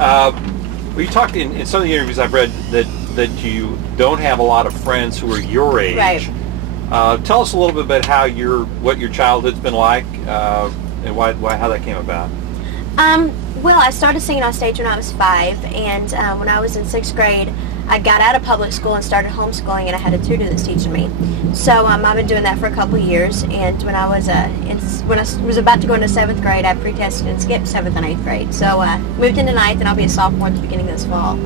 Well, you talked in some of the interviews I've read that you don't have a lot of friends who are your age. Right. Tell us a little bit about what your childhood's been like, and how that came about. Well, I started singing on stage when I was 5, and when I was in 6th grade, I got out of public school and started homeschooling, and I had a tutor that's teaching me. So I've been doing that for a couple of years, and when I was about to go into 7th grade, I pre-tested and skipped 7th and 8th grade. So I moved into 9th, and I'll be a sophomore at the beginning of this fall.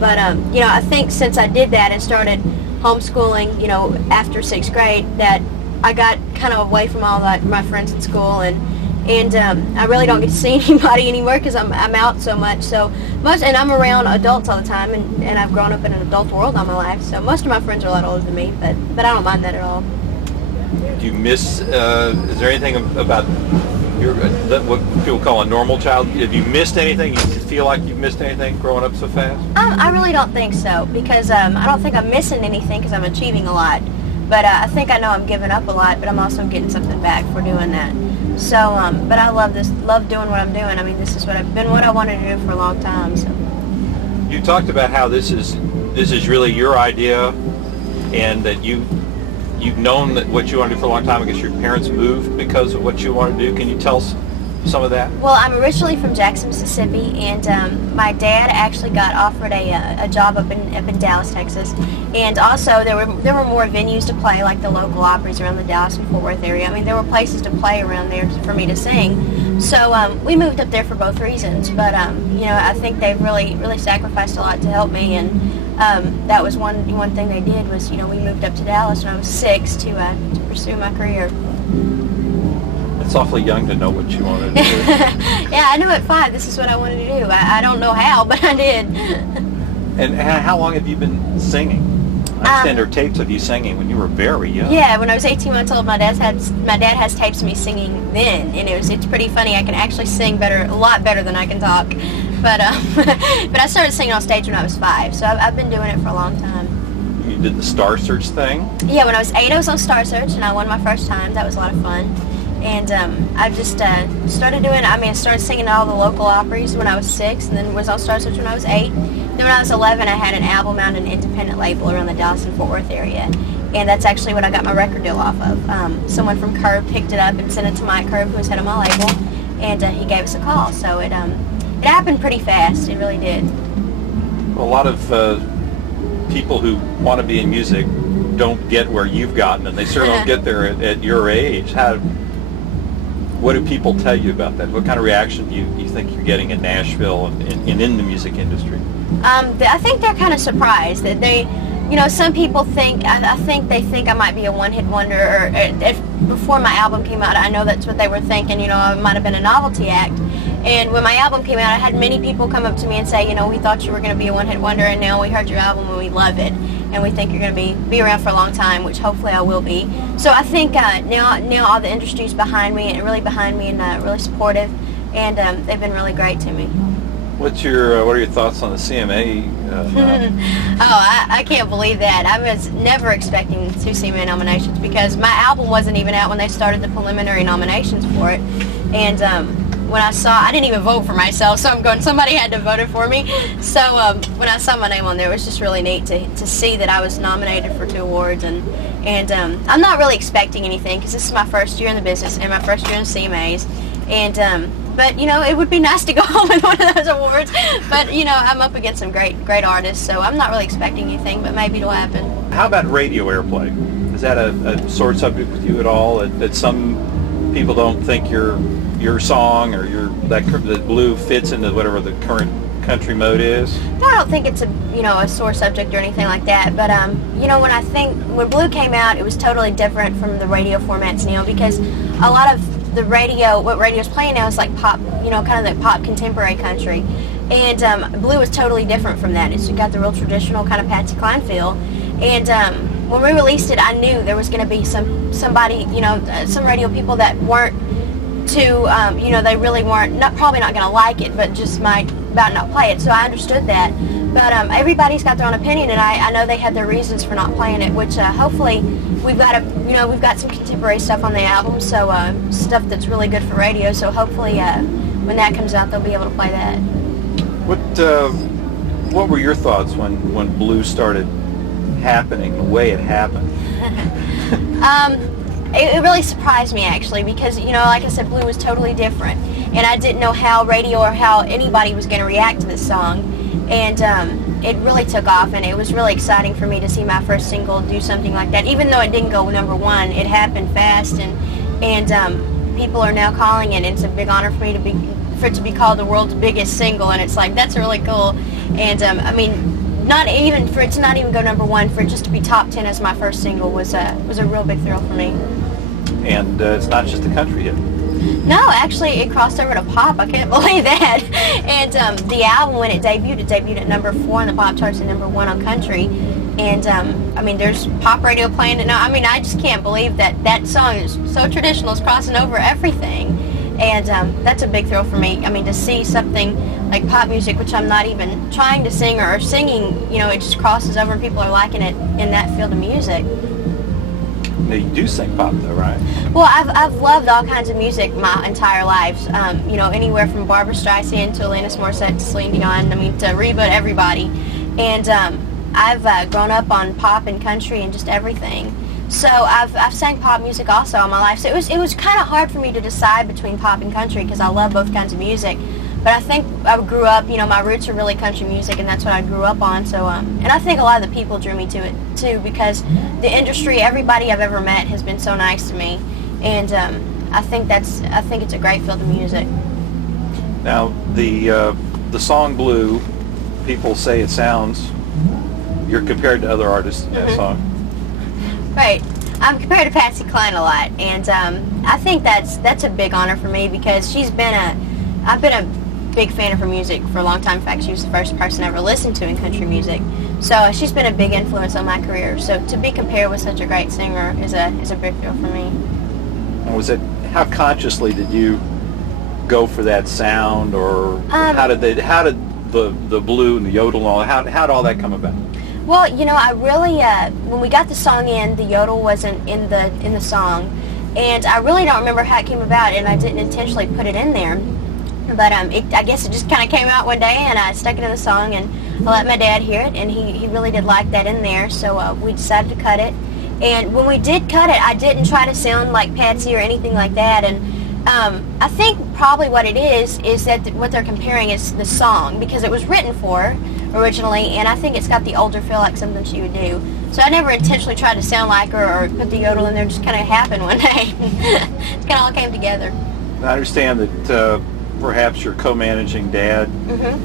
But I think since I did that and started homeschooling, after 6th grade, that I got kind of away from all my friends at school, and I really don't get to see anybody anymore because I'm out so much. And I'm around adults all the time, and I've grown up in an adult world all my life. So most of my friends are a lot older than me, but I don't mind that at all. Do you miss? Is there anything about what people call a normal child? Have you missed anything? You feel like you've missed anything growing up so fast? I really don't think so, because I don't think I'm missing anything because I'm achieving a lot. But I think I know I'm giving up a lot, but I'm also getting something back for doing that. So, but I love doing what I'm doing. I mean, this is what I wanted to do for a long time. So. You talked about how this is really your idea, and that you've known that what you want to do for a long time. I guess your parents moved because of what you want to do. Can you tell us some of that? Well, I'm originally from Jackson, Mississippi, and my dad actually got offered a job up in Dallas, Texas, and also there were more venues to play, like the local Opry's around the Dallas and Fort Worth area. I mean, there were places to play around there for me to sing. So we moved up there for both reasons, but I think they've really sacrificed a lot to help me, and that was one thing they did was we moved up to Dallas when I was 6 to pursue my career. It's awfully young to know what you wanted to do. Yeah, I knew at 5 this is what I wanted to do. I don't know how, but I did. And how long have you been singing? I understand there are tapes of you singing when you were very young. Yeah, when I was 18 months old, my dad has tapes of me singing then, and it's pretty funny. I can actually sing a lot better than I can talk. But but I started singing on stage when I was 5, so I've been doing it for a long time. You did the Star Search thing? Yeah, when I was 8, I was on Star Search, and I won my first time. That was a lot of fun. And I just started singing all the local Opry's when I was 6, and then was on Star Search when I was 8. Then when I was 11, I had an album out in an independent label around the Dallas and Fort Worth area. And that's actually what I got my record deal off of. Someone from Curb picked it up and sent it to Mike Curb, who was head of my label, and he gave us a call. So it happened pretty fast. It really did. Well, a lot of people who want to be in music don't get where you've gotten, and they certainly don't get there at your age. What do people tell you about that? What kind of reaction do you think you're getting in Nashville and in the music industry? I think they're kind of surprised that they, some people think, I think they think I might be a one-hit wonder, or before my album came out, I know that's what they were thinking, I might have been a novelty act. And when my album came out, I had many people come up to me and say, we thought you were going to be a one-hit wonder, and now we heard your album and we love it. And we think you're going to be around for a long time, which hopefully I will be. So I think now all the industry's behind me and really supportive, and they've been really great to me. What are your thoughts on the CMA? I can't believe that. I was never expecting 2 CMA nominations because my album wasn't even out when they started the preliminary nominations for it, and when I didn't even vote for myself, so I'm going, somebody had to vote it for me. So when I saw my name on there, it was just really neat to see that I was nominated for 2 awards, and I'm not really expecting anything because this is my first year in the business and my first year in CMAs, and but it would be nice to go home with one of those awards, but I'm up against some great artists, so I'm not really expecting anything, but maybe it'll happen. How about radio airplay? Is that a sore subject with you at all? That some people don't think your song or the Blue fits into whatever the current country mode is? No, I don't think it's a sore subject or anything like that. But when Blue came out, it was totally different from the radio formats now, because a lot of what radio's playing now is like pop, kind of the pop contemporary country, and Blue was totally different from that. It's got the real traditional kind of Patsy Cline feel, and when we released it, I knew there was going to be some radio people that weren't too, they really weren't, probably not going to like it, but just might about not play it. So I understood that. But everybody's got their own opinion, and I know they had their reasons for not playing it, which hopefully we've got some contemporary stuff on the album, so stuff that's really good for radio. So hopefully when that comes out, they'll be able to play that. What were your thoughts when Blue started happening the way it happened? It really surprised me, actually, because, you know, like I said, Blue was totally different, and I didn't know how radio or how anybody was going to react to this song, and it really took off, and it was really exciting for me to see my first single do something like that. Even though it didn't go #1, it happened fast, and people are now calling it, and it's a big honor for me for it to be called the world's biggest single, and it's like, that's really cool. And I mean, not even for it to not even go #1, for it just to be top 10 as my first single was a real big thrill for me. And it's not just a country hit. No, actually, it crossed over to pop. I can't believe that. And the album, when it debuted at #4 on the pop charts and #1 on country. And I mean, there's pop radio playing it now. I mean, I just can't believe that song is so traditional. It's crossing over everything. And that's a big thrill for me. I mean, to see something like pop music, which I'm not even trying to sing or singing, you know, it just crosses over and people are liking it in that field of music. Now, you do sing pop, though, right? Well, I've loved all kinds of music my entire life. You know, anywhere from Barbra Streisand to Alanis Morissette to Celine Dion. I mean, to Reba, everybody. And I've grown up on pop and country and just everything. So I've sang pop music also all my life. So it was kind of hard for me to decide between pop and country because I love both kinds of music. But I think I grew up, you know, my roots are really country music, and that's what I grew up on. So and I think a lot of the people drew me to it too, because the industry, everybody I've ever met has been so nice to me, and I think it's a great field of music. Now, the song Blue, people say it sounds, you're compared to other artists in that song. Right. I'm compared to Patsy Cline a lot, and I think that's a big honor for me because I've been a big fan of her music for a long time. In fact, she was the first person I ever listened to in country music. So she's been a big influence on my career. So to be compared with such a great singer is a big deal for me. And how consciously did you go for that sound, or how did the blue and the yodel and all, how did all that come about? Well, you know, I really when we got the song in, the yodel wasn't in the song, and I really don't remember how it came about, and I didn't intentionally put it in there. But I guess it just kind of came out one day, and I stuck it in the song, and I let my dad hear it, and he really did like that in there, so we decided to cut it. And when we did cut it, I didn't try to sound like Patsy or anything like that, and I think probably what it is that what they're comparing is the song, because it was written for her originally, and I think it's got the older feel like something she would do. So I never intentionally tried to sound like her or put the yodel in there, it just kind of happened one day. It kind of all came together. I understand that perhaps your co-managing dad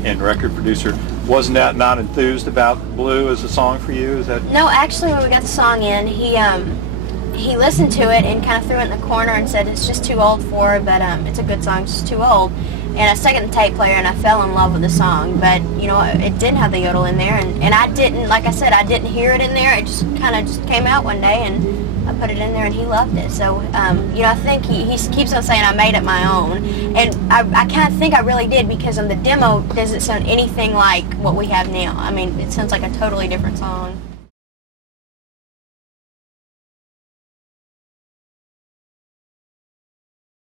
and record producer was not enthused about Blue as a song for you. Is that? No, actually, when we got the song in, he listened to it and kind of threw it in the corner and said it's just too old for her, but it's a good song, it's just too old. And I stuck it in the tape player, and I fell in love with the song. But you know, it didn't have the yodel in there, and I didn't, like I said, I didn't hear it in there. It just kind of just came out one day, and I put it in there, and he loved it. So you know, I think he keeps on saying I made it my own, and I kind of think I really did, because on the demo, it doesn't sound anything like what we have now. I mean, it sounds like a totally different song.